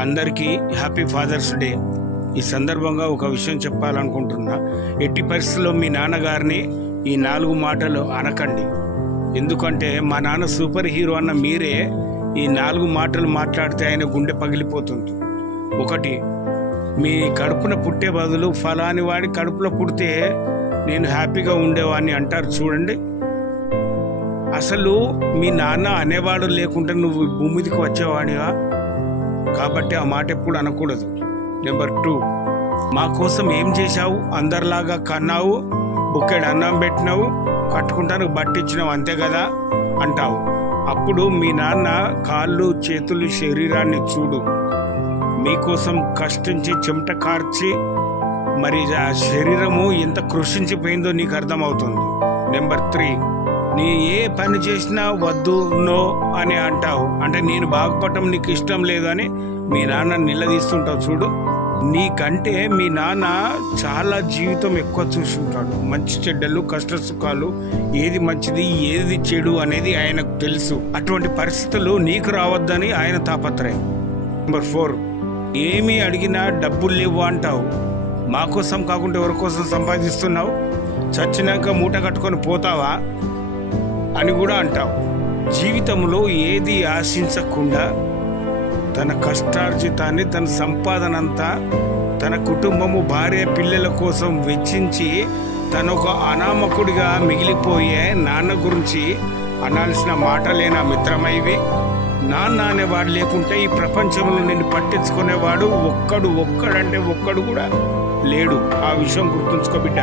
అందరికీ happy fathers day. ఈ సందర్భంగా ఒక విషయం చెప్పాలనుకుంటున్నా. ఎట్టి పరిస్థితుల్లో మీ నాన్నగారిని ఈ 4 మాటలు అనకండి. ఎందుకంటే మా నాన్న సూపర్ హీరో అన్న మీరే ఈ 4 మాటలు మాట్లాడితే ఆయన గుండె పగిలిపోతుంది. ఒకటి, మీ కడుపున పుట్టే బదులు ఫలాని వాడి కడుపులో పుడితే నేను హ్యాపీగా ఉండేవాడిని అంటారు చూడండి. అసలు మీ నాన్న అనేవాడు లేకుంటే నువ్వు భూమి మీదకి వచ్చేవాడివా? కాబట్టి ఆ మాట ఎప్పుడు అనకూడదు. నెంబర్ 2, మా కోసం ఏం చేశావు? అందరిలాగా కన్నావు, బుక్కెడు అన్నం పెట్టినావు, కట్టుకుంటానికి బట్టిచ్చినావు, అంతే కదా అంటావు. అప్పుడు మీ నాన్న కాళ్ళు చేతులు శరీరాన్ని చూడు. మీకోసం కష్టించి చెమట కార్చి మరి ఆ శరీరము ఎంత కృషించిపోయిందో నీకు అర్థమవుతుంది. నెంబర్ 3, నీ ఏ పని చేసినా వద్దు నో అని అంటావు. అంటే నేను బాగుపడటం నీకు ఇష్టం లేదని మీ నాన్న నిలదీస్తుంటావు చూడు. నీకంటే మీ నాన్న చాలా జీవితం ఎక్కువ చూసుంటాడు. మంచి చెడ్డలు, కష్ట సుఖాలు, ఏది మంచిది ఏది చెడు అనేది ఆయనకు తెలుసు. అటువంటి పరిస్థితులు నీకు రావద్దని ఆయన తాపత్రయం. నెంబర్ 4, ఏమి అడిగినా డబ్బులు లేవు అంటావు. మా కోసం కాకుండా ఎవరి కోసం సంపాదిస్తున్నావు? చచ్చినాక మూట కట్టుకొని పోతావా అని కూడా అంటావు. జీవితంలో ఏది ఆశించకుండా తన కష్టార్జితాన్ని, తన సంపాదనంతా తన కుటుంబము, భార్య, పిల్లల కోసం వెచ్చించి తను ఒక అనామకుడిగా మిగిలిపోయే నాన్న గురించి అనాల్సిన మాటలేనా మిత్రమైవి? నాన్న అనేవాడు లేకుంటే ఈ ప్రపంచంలో నిన్ను పట్టించుకునేవాడు ఒక్కడంటే ఒక్కడు కూడా లేడు. ఆ విషయం గుర్తుంచుకో బిడ్డ.